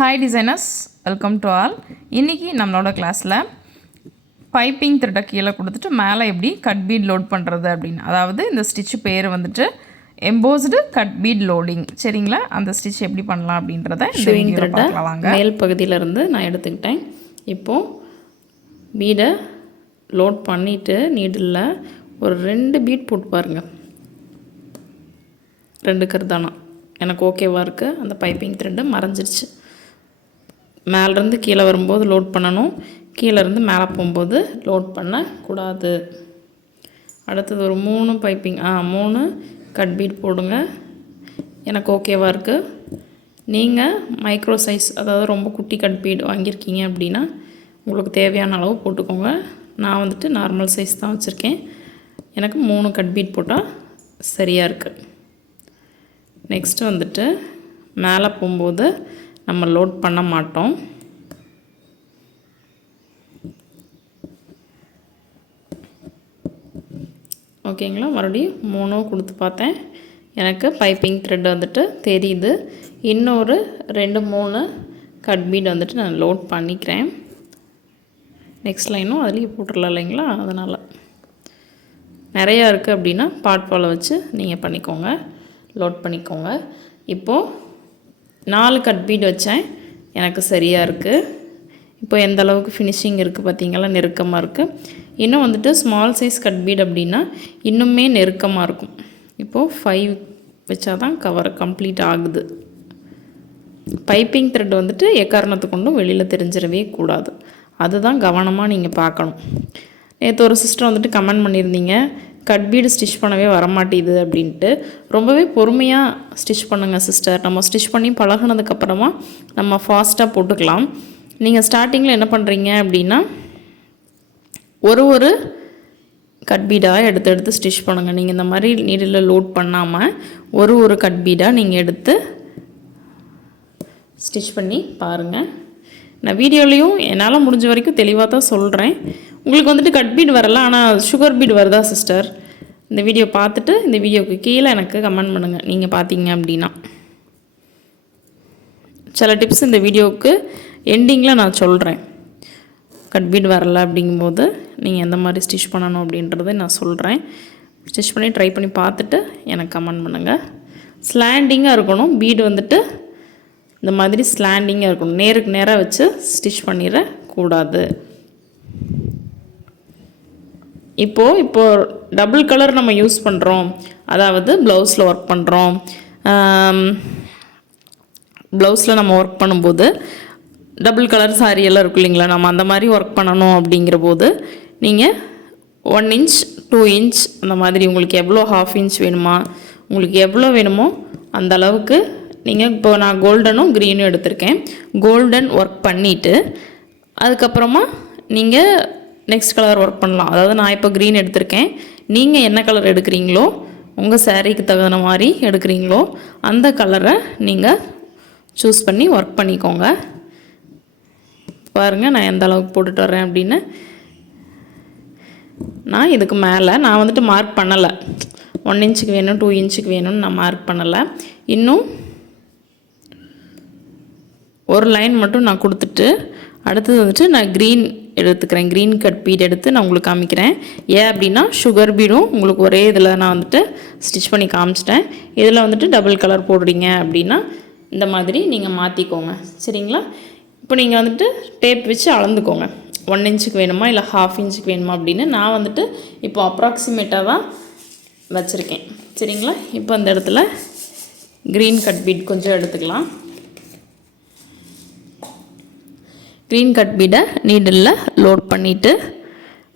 Hi designers, welcome to all. இன்றைக்கி நம்மளோட கிளாஸில் பைப்பிங் த்ரெட்டை கீழே கொடுத்துட்டு மேலே எப்படி கட் பீட் லோட் பண்ணுறது அப்படின்னு, அதாவது இந்த ஸ்டிச்சு பேர் வந்துட்டு எம்போஸ்டு கட் பீட் லோடிங். சரிங்களா? அந்த ஸ்டிச் எப்படி பண்ணலாம் அப்படின்றத ஷூயிங் த்ரெட்டை மேல் பகுதியிலேருந்து நான் எடுத்துக்கிட்டேன். இப்போது பீடை லோட் பண்ணிவிட்டு நீடில் ஒரு 2 பீட் போட்டு பாருங்கள். 2 கருதானா எனக்கு ஓகேவாக இருக்குது. அந்த பைப்பிங் த்ரெட்டு மறைஞ்சிருச்சு. மேலேருந்து கீழே வரும்போது லோட் பண்ணணும், கீழேருந்து மேலே போகும்போது லோட் பண்ணக்கூடாது. அடுத்தது ஒரு 3 பைப்பிங் 3 கட் பீட் போடுங்க. எனக்கு ஓகேவாக இருக்குது. நீங்கள் மைக்ரோ சைஸ், அதாவது ரொம்ப குட்டி கட் பீட் வாங்கியிருக்கீங்க அப்படின்னா உங்களுக்கு தேவையான அளவு போட்டுக்கோங்க. நான் வந்துட்டு நார்மல் சைஸ் தான் வச்சுருக்கேன். எனக்கு 3 கட் பீட் போட்டால் சரியாக இருக்குது. நெக்ஸ்ட்டு வந்துட்டு மேலே போகும்போது நம்ம லோட் பண்ண மாட்டோம். ஓகேங்களா? மறுபடியும் 3 கொடுத்து பார்த்தேன். எனக்கு பைப்பிங் த்ரெட் வந்துட்டு தெரியுது. இன்னொரு 2-3 கட் பீட் வந்துட்டு நான் லோட் பண்ணிக்கிறேன். நெக்ஸ்ட் லைனும் அதுலேயும் போட்டுடலாம் இல்லைங்களா? அதனால் நிறையா இருக்குது அப்படின்னா பாட் போல் வச்சு நீங்கள் பண்ணிக்கோங்க, லோட் பண்ணிக்கோங்க. இப்போது 4 கட் பீட் வச்சேன், எனக்கு சரியாக இருக்குது. இப்போ எந்த அளவுக்கு ஃபினிஷிங் இருக்குது பார்த்திங்களா? நெருக்கமாக இருக்குது. இன்னும் வந்துட்டு ஸ்மால் சைஸ் கட் பீட் அப்படின்னா இன்னுமே நெருக்கமாக இருக்கும். இப்போது 5 வச்சா தான் கவர் கம்ப்ளீட் ஆகுது. பைப்பிங் த்ரெட் வந்துட்டு எக்காரணத்தை கொண்டும் வெளியில் தெரிஞ்சிடவே கூடாது. அதுதான் கவனமாக நீங்கள் பார்க்கணும். நேற்று ஒரு சிஸ்டர் வந்துட்டு கமெண்ட் பண்ணியிருந்தீங்க, கட் பீடு ஸ்டிச் பண்ணவே வரமாட்டேது அப்படின்ட்டு. ரொம்பவே பொறுமையாக ஸ்டிச் பண்ணுங்கள் சிஸ்டர். நம்ம ஸ்டிச் பண்ணி பழகினதுக்கப்புறமா நம்ம ஃபாஸ்ட்டாக போட்டுக்கலாம். நீங்கள் ஸ்டார்டிங்கில் என்ன பண்ணுறீங்க அப்படின்னா ஒரு கட் பீடாக எடுத்து ஸ்டிச் பண்ணுங்கள். நீங்கள் இந்த மாதிரி நீடில் லோட் பண்ணாமல் ஒரு கட் பீடாக நீங்கள் எடுத்து ஸ்டிச் பண்ணி பாருங்கள். நான் வீடியோலையும் என்னால் முடிஞ்ச வரைக்கும் தெளிவாக தான் சொல்கிறேன். உங்களுக்கு வந்துட்டு கட் பீட் வரல, ஆனால் சுகர் பீட் வருதா சிஸ்டர்? இந்த வீடியோ பார்த்துட்டு இந்த வீடியோவுக்கு கீழே எனக்கு கமெண்ட் பண்ணுங்கள் நீங்கள் பார்த்தீங்க அப்படின்னா. சில டிப்ஸ் இந்த வீடியோவுக்கு எண்டிங்கில் நான் சொல்கிறேன். கட் பீட் வரல அப்படிங்கும்போது நீங்கள் எந்த மாதிரி ஸ்டிச் பண்ணணும் அப்படின்றத நான் சொல்கிறேன். ஸ்டிச் பண்ணி ட்ரை பண்ணி பார்த்துட்டு எனக்கு கமெண்ட் பண்ணுங்கள். ஸ்லாண்டிங்காக இருக்கணும் பீடு வந்துட்டு, இந்த மாதிரி ஸ்லாண்டிங்காக இருக்கணும். நேருக்கு நேராக வச்சு ஸ்டிச் பண்ணிடக்கூடாது. இப்போது டபுள் கலர் நம்ம யூஸ் பண்ணுறோம், அதாவது ப்ளவுஸில் ஒர்க் பண்ணுறோம். ப்ளவுஸில் நம்ம ஒர்க் பண்ணும்போது டபுள் கலர் சாரி எல்லாம் இருக்கும் இல்லைங்களா? நம்ம அந்த மாதிரி ஒர்க் பண்ணணும் அப்படிங்கிற போது நீங்கள் 1 இன்ச் 2 இன்ச் அந்த மாதிரி உங்களுக்கு எவ்வளோ 1/2 இன்ச் வேணுமா, உங்களுக்கு எவ்வளோ வேணுமோ அந்த அளவுக்கு நீங்கள், இப்போ நான் கோல்டனும் க்ரீனும் எடுத்திருக்கேன், கோல்டன் ஒர்க் பண்ணிவிட்டு அதுக்கப்புறமா நீங்கள் நெக்ஸ்ட் கலர் ஒர்க் பண்ணலாம். அதாவது நான் இப்போ க்ரீன் எடுத்திருக்கேன், நீங்கள் என்ன கலர் எடுக்கிறீங்களோ, உங்கள் சாரீக்கு தகுந்த மாதிரி எடுக்கிறீங்களோ அந்த கலரை நீங்கள் சூஸ் பண்ணி ஒர்க் பண்ணிக்கோங்க. பாருங்கள் நான் எந்த அளவுக்கு போட்டுட்டு வரேன் அப்படின்னு. நான் இதுக்கு மேலே நான் வந்துட்டு மார்க் பண்ணலை. 1 இன்ச்சுக்கு வேணும் 2 இன்ச்சுக்கு வேணும்னு நான் மார்க் பண்ணலை. இன்னும் ஒரு லைன் மட்டும் நான் கொடுத்துட்டு அடுத்தது வந்துட்டு நான் க்ரீன் எடுத்துக்கிறேன். க்ரீன் கட் பீட் எடுத்து நான் உங்களுக்கு காமிக்கிறேன். ஏன் அப்படின்னா சுகர் பீடும் உங்களுக்கு ஒரே இதில் நான் வந்துட்டு ஸ்டிச் பண்ணி காமிச்சிட்டேன். இதில் வந்துட்டு டபுள் கலர் போடுறீங்க அப்படின்னா இந்த மாதிரி நீங்கள் மாற்றிக்கோங்க. சரிங்களா? இப்போ நீங்கள் வந்துட்டு டேப் வச்சு அளந்துக்கோங்க. 1 இன்ச்சுக்கு வேணுமா இல்லை 1/2 இன்ச்சுக்கு வேணுமா அப்படின்னு. நான் வந்துட்டு இப்போ அப்ராக்சிமேட்டாக தான் வச்சுருக்கேன். சரிங்களா? இப்போ அந்த இடத்துல க்ரீன் கட் பீட் கொஞ்சம் எடுத்துக்கலாம். க்ரீன் கட் பீடை நீடில் லோட் பண்ணிவிட்டு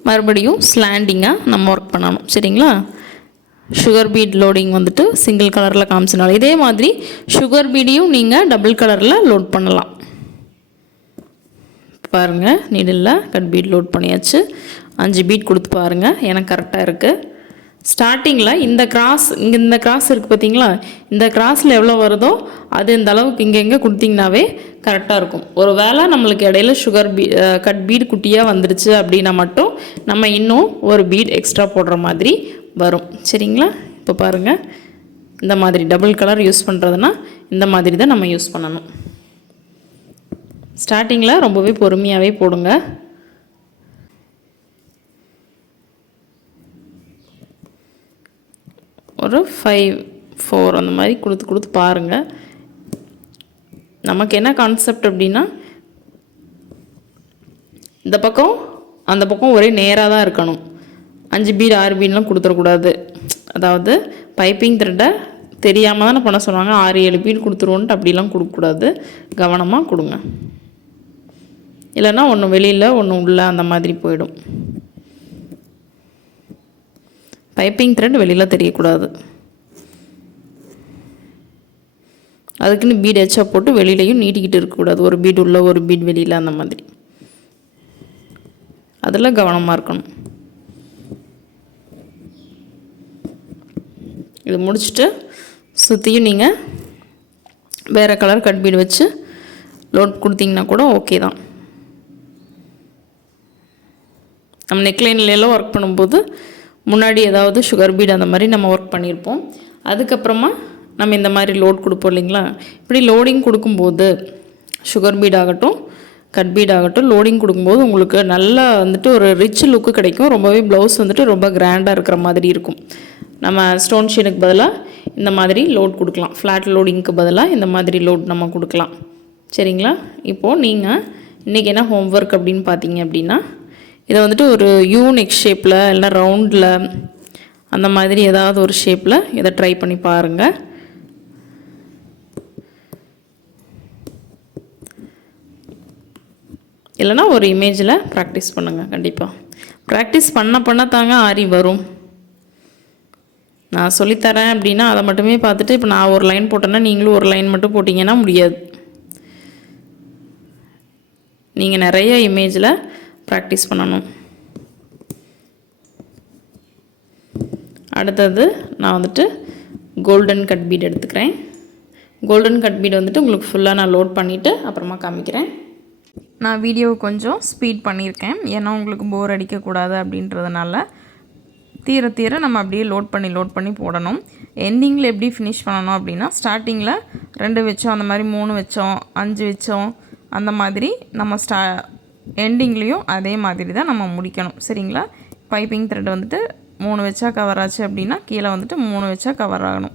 மறுபடியும் ஸ்லாண்டிங்காக நம்ம ஒர்க் பண்ணணும். சரிங்களா? சுகர் பீட் லோடிங் வந்துட்டு சிங்கிள் கலரில் காமிச்சனால இதே மாதிரி சுகர் பீடையும் நீங்கள் டபுள் கலரில் லோட் பண்ணலாம். பாருங்கள் நீடில் கட் பீட் லோட் பண்ணியாச்சு. 5 பீட் கொடுத்து பாருங்கள், எனக்கு கரெக்டாக இருக்குது. ஸ்டார்டிங்கில் இந்த கிராஸ், இங்கே இந்த கிராஸ் இருக்குது பார்த்தீங்களா? இந்த கிராஸில் எவ்வளோ வருதோ அது இந்த அளவுக்கு இங்கே கொடுத்திங்கனாவே கரெக்டாக இருக்கும். ஒரு வேளை நம்மளுக்கு இடையில சுகர் கட் பீட் குட்டியாக வந்துருச்சு அப்படின்னா மட்டும் நம்ம இன்னும் ஒரு பீட் எக்ஸ்ட்ரா போடுற மாதிரி வரும். சரிங்களா? இப்போ பாருங்கள் இந்த மாதிரி டபுள் கலர் யூஸ் பண்ணுறதுனா இந்த மாதிரி தான் நம்ம யூஸ் பண்ணணும். ஸ்டார்டிங்கில் ரொம்பவே பொறுமையாகவே போடுங்க. ஒரு 5, 4 அந்த மாதிரி கொடுத்து பாருங்கள். நமக்கு என்ன கான்செப்ட் அப்படின்னா, இந்த பக்கம் அந்த பக்கம் ஒரே நேராக தான் இருக்கணும். 5 பீட் 6 பீட்லாம் கொடுத்துடக்கூடாது. அதாவது பைப்பிங் த்ரெட்டை தெரியாமல் தானே பண்ண சொன்னாங்க, 6-7 பீட் கொடுத்துருவோன்ட்டு அப்படிலாம் கொடுக்கக்கூடாது. கவனமாக கொடுங்க. இல்லைன்னா ஒன்று வெளியில் ஒன்று உள்ளே அந்த மாதிரி போயிடும். பைப்பிங் த்ரெட் வெளியில் தெரியக்கூடாது. அதுக்குன்னு பீட் எச்சா போட்டு வெளியிலையும் நீட்டிக்கிட்டு இருக்கக்கூடாது. ஒரு பீட் உள்ள ஒரு பீட் வெளியில் அந்த மாதிரி. அதில் கவனமாக இருக்கணும். இது முடிச்சுட்டு சுற்றியும் நீங்கள் வேறு கலர் கட் பீட் வச்சு லோட் கொடுத்தீங்கன்னா கூட ஓகே தான். நம்ம நெக்லைன்லாம் ஒர்க் பண்ணும்போது முன்னாடி ஏதாவது சுகர் பீட் அந்த மாதிரி நம்ம ஒர்க் பண்ணியிருப்போம். அதுக்கப்புறமா நம்ம இந்த மாதிரி லோட் கொடுப்போம் இல்லைங்களா. இப்படி லோடிங் கொடுக்கும்போது சுகர் பீட் ஆகட்டும் கட் பீட் ஆகட்டும், லோடிங் கொடுக்கும்போது உங்களுக்கு நல்லா வந்துட்டு ஒரு ரிச் லுக்கு கிடைக்கும். ரொம்பவே ப்ளவுஸ் வந்துட்டு ரொம்ப கிராண்டாக இருக்கிற மாதிரி இருக்கும். நம்ம ஸ்டோன் ஷீனுக்கு பதிலாக இந்த மாதிரி லோட் கொடுக்கலாம். ஃப்ளாட் லோடிங்க்கு பதிலாக இந்த மாதிரி லோட் நம்ம கொடுக்கலாம். சரிங்களா. இப்போது நீங்கள் இன்றைக்கி என்ன ஹோம்ஒர்க் அப்படின்னு பார்த்தீங்க அப்படின்னா, இதை வந்துட்டு ஒரு யூனிக் ஷேப்பில் இல்லை ரவுண்டில் அந்த மாதிரி ஏதாவது ஒரு ஷேப்பில் இதை ட்ரை பண்ணி பாருங்கள். இல்லைனா ஒரு இமேஜில் ப்ராக்டிஸ் பண்ணுங்கள். கண்டிப்பாக ப்ராக்டிஸ் பண்ண தாங்க ஆரி வரும். நான் சொல்லித்தரேன் அப்படின்னா அதை மட்டுமே பார்த்துட்டு இப்போ நான் ஒரு லைன் போட்டேன்னா நீங்களும் ஒரு லைன் மட்டும் போட்டிங்கன்னா முடியாது. நீங்கள் நிறைய இமேஜில் ப்ராக்டிஸ் பண்ணணும். அடுத்தது நான் வந்துட்டு கோல்டன் கட் பீட் எடுத்துக்கிறேன். கோல்டன் கட் பீட் வந்துட்டு உங்களுக்கு ஃபுல்லாக நான் லோட் பண்ணிவிட்டு அப்புறமா காமிக்கிறேன். நான் வீடியோவை கொஞ்சம் ஸ்பீட் பண்ணியிருக்கேன், ஏன்னா உங்களுக்கு போர் அடிக்கக்கூடாது அப்படின்றதுனால. தீர நம்ம அப்படியே லோட் பண்ணி போடணும். எண்டிங்கில் எப்படி ஃபினிஷ் பண்ணணும் அப்படின்னா, ஸ்டார்டிங்கில் 2 வச்சோம், அந்த மாதிரி 3 வச்சோம், 5 வச்சோம், அந்த மாதிரி நம்ம எண்டிங்லேயும் அதே மாதிரி தான் நம்ம முடிக்கணும். சரிங்களா. பைப்பிங் த்ரெட் வந்துட்டு 3 வச்சா கவர் ஆச்சு அப்படின்னா கீழே வந்துட்டு 3 வச்சா கவர் ஆகணும்.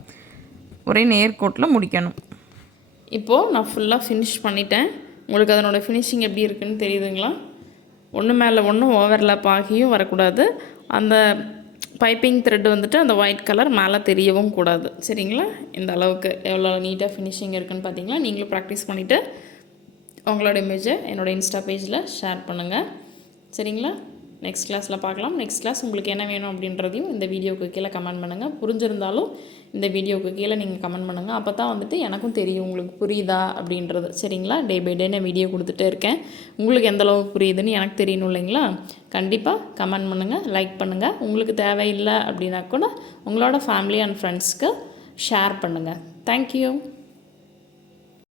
ஒரே நேர்கோட்டில் முடிக்கணும். இப்போது நான் ஃபுல்லாக ஃபினிஷ் பண்ணிட்டேன். உங்களுக்கு அதனோட ஃபினிஷிங் எப்படி இருக்குதுன்னு தெரியுதுங்களா. ஒன்று மேலே ஒன்று ஓவர்லேப் ஆகியும் வரக்கூடாது. அந்த பைப்பிங் த்ரெட் வந்துட்டு அந்த ஒயிட் கலர் மேலே தெரியவும் கூடாது. சரிங்களா. இந்த அளவுக்கு எவ்வளோ நீட்டாக ஃபினிஷிங் இருக்குதுன்னு பார்த்தீங்களா. நீங்களும் ப்ராக்டிஸ் பண்ணிவிட்டு உங்களோட இமேஜை என்னோடய இன்ஸ்டா பேஜில் ஷேர் பண்ணுங்கள். சரிங்களா. நெக்ஸ்ட் கிளாஸில் பார்க்கலாம். நெக்ஸ்ட் கிளாஸ் உங்களுக்கு என்ன வேணும் அப்படின்றதையும் இந்த வீடியோவுக்கு கீழே கமெண்ட் பண்ணுங்கள். புரிஞ்சிருந்தாலும் இந்த வீடியோவுக்கு கீழே நீங்கள் கமெண்ட் பண்ணுங்கள். அப்போ தான் வந்துட்டு எனக்கும் தெரியும் உங்களுக்கு புரியுதா அப்படின்றது. சரிங்களா. டே பை டே நான் வீடியோ கொடுத்துட்டே இருக்கேன். உங்களுக்கு எந்தளவுக்கு புரியுதுன்னு எனக்கு தெரியணும் இல்லைங்களா. கண்டிப்பாக கமெண்ட் பண்ணுங்கள், லைக் பண்ணுங்கள். உங்களுக்கு தேவையில்லை அப்படின்னா கூட உங்களோட ஃபேமிலி அண்ட் ஃப்ரெண்ட்ஸ்க்கு ஷேர் பண்ணுங்கள். தேங்க்யூ.